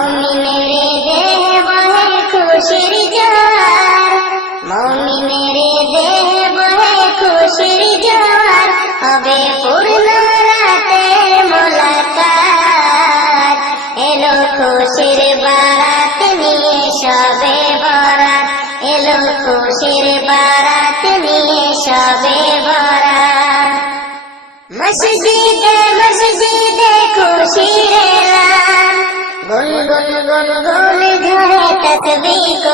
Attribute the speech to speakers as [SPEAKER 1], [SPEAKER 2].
[SPEAKER 1] মমিন রে দেহ বহে খুশির জোয়ার মমিন রে দেহ বহে খুশির জোয়ার হবে পূর্ণ রাতে মোলাকাত। এলো খুশির বারাত নিয়ে সবে বরাত। এলো খুশির বারাত নিয়ে সবে বরাত। মসজিদে মসজিদে பறக்க வைக்கும்